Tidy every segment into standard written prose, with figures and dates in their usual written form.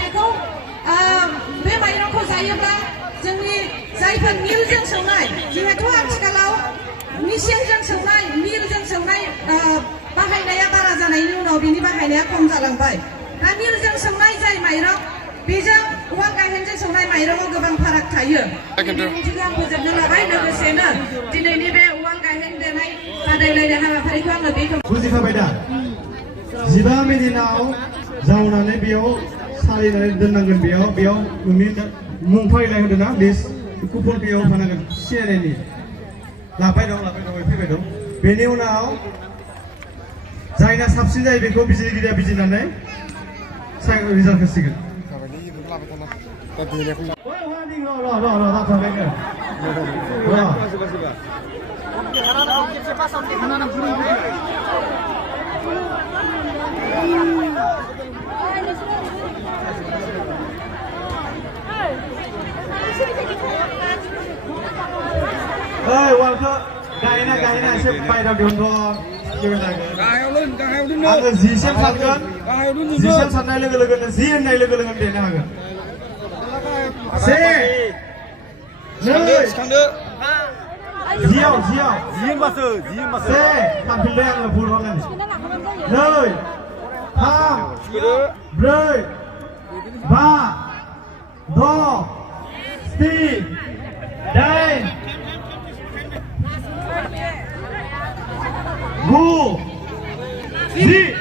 बेखौ बे माइरंखौ जायोब्ला जोंनि जायफोर मिलजों सौनाय जिहेतु आथिखालाव मेसिनजों सौनाय मिलजों सौनाय बाहायनाया बारा जानायनि उनाव बिनि बाहायनाया खम जालांबाय दा मिलजों सौनाय जाय माइरं बेजों उवाल गाहेनजों सौनाय माइरंआव गोबां फाराग थायो बिदिखौ आं फोजोबनो लाबाय लोगोसेनो दिनैनि बे उवाल गाहेन देनाय बादायलायनाय हाबाफारिखौ आङो बेखौ बुजिखाबाय दा 15 मिनिटआव जावनानै बेयाव सालिनानै दोननांगोन बेयाव नोंनि मुं फारिलाइ होदों ना लिस्ट कुपन बेयाव होनांगोन सिनायनायनि लाबाय दं फैबाय दं बेनि उनाव जायना साबसिन जायो बेखौ बिजिरगिरिया बिजिरनानै रिजाल्ट होसिगोन वालखौ गायना एसे बायराव दिहुनथ' आङो जिसिम सानगोन जिसिम साननाय लोगो लोगोनो जि होननाय लोगो लोगोनो देनो हागोन से जियाव से थांफिनबाय आङो भुल हरनानै 2 3 4 5 6 7 8 9 10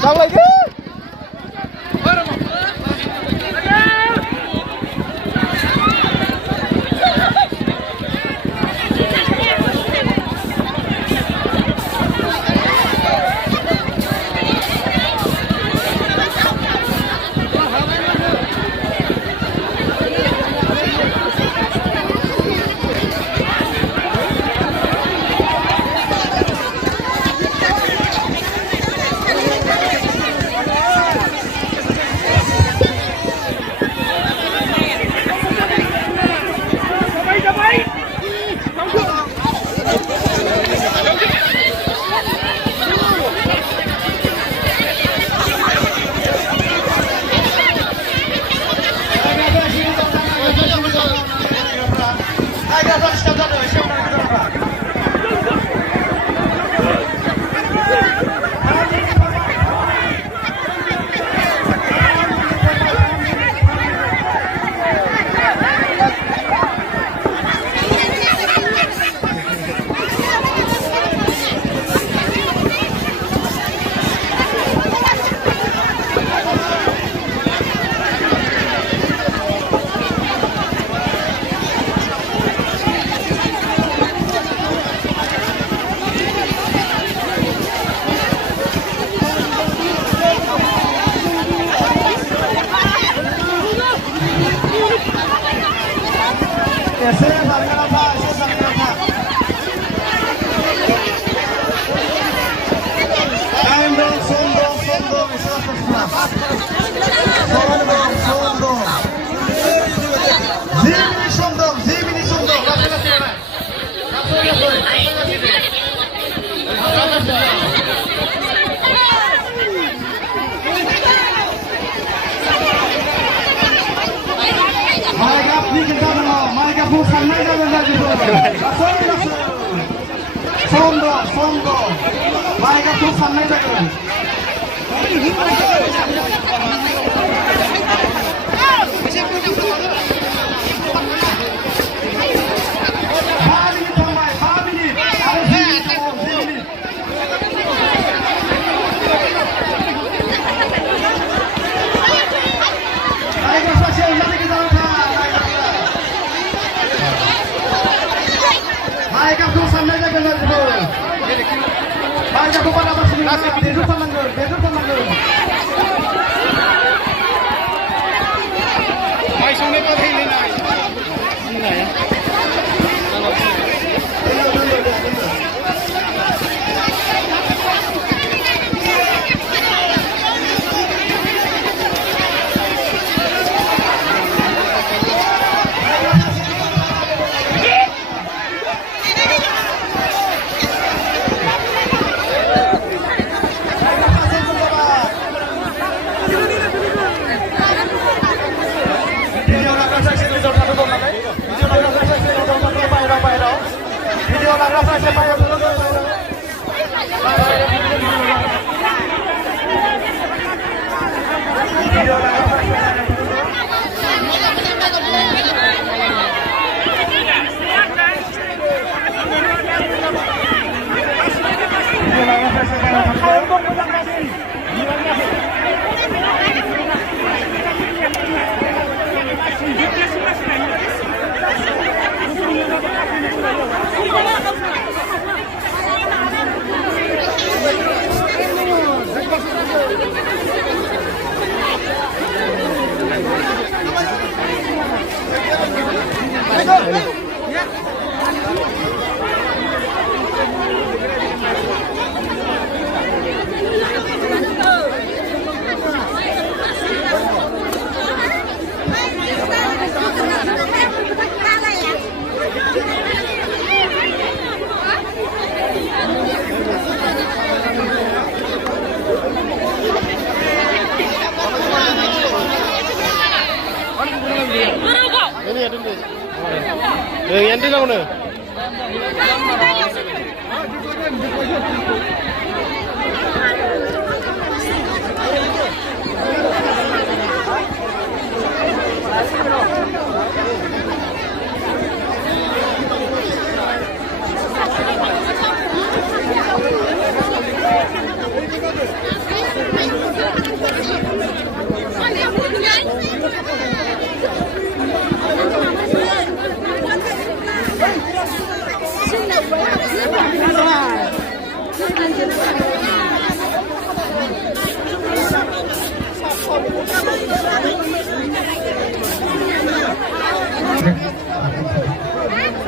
Thank you. एसे सानगारा था एसे सानगारा था टाइम दं सम दं एसे सम दं 10 मिनिट सम दं 10 मिनिट सम दं लासै लासै Maikapni kita dong, maikapku santai jangan lagi tuh. Langsung. Somdo. Maikapku santai jangan. Maikapku santai jangan lagi tuh. Maikapku pada masih tidur teman. Mai sungai pada ini naik. Ini ya. Yang di mana?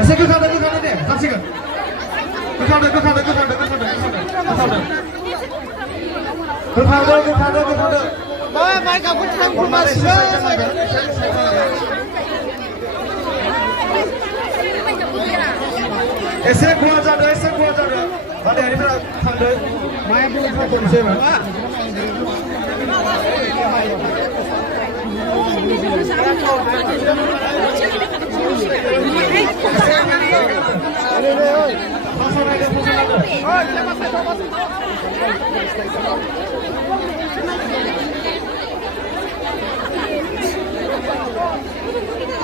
Saya ke sana deh, kasih ke. Ke sana. Baik, kamu tangguh masuk. Ese gua jada. Pada hari ini tangguh. Maya belum pun siapa?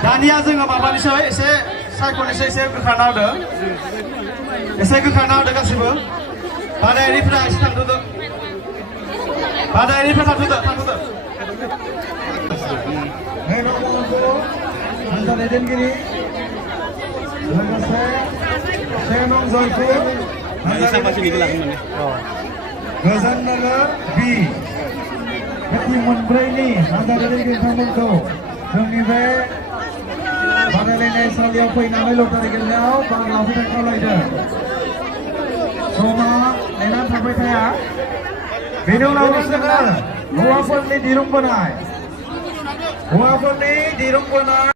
Dania जोङो माबानि सायाव एसे सायख'नोसै एसे गोखाना होदो एसे गोखाना होदो गासिबो बादायारिफोरा एसे थांथ'दो थांथ'दो हानजा दैदेनगिरि लोगोसे सेनं जयपुर गोजोन नोगोर बि बे टिम मोनब्रैनि हानजा दैदेनगिरि बिथांमोनखौ जोंनि बे बादायलायनायसालियाव फैनानै लटारि गेलेनायाव बाहागो लाफैनो थाखाय खावलायदों। समा नेनानै थाबाय थाया। बेनि उनाव जोङो हौवाफोरनि दिरुं बोनाय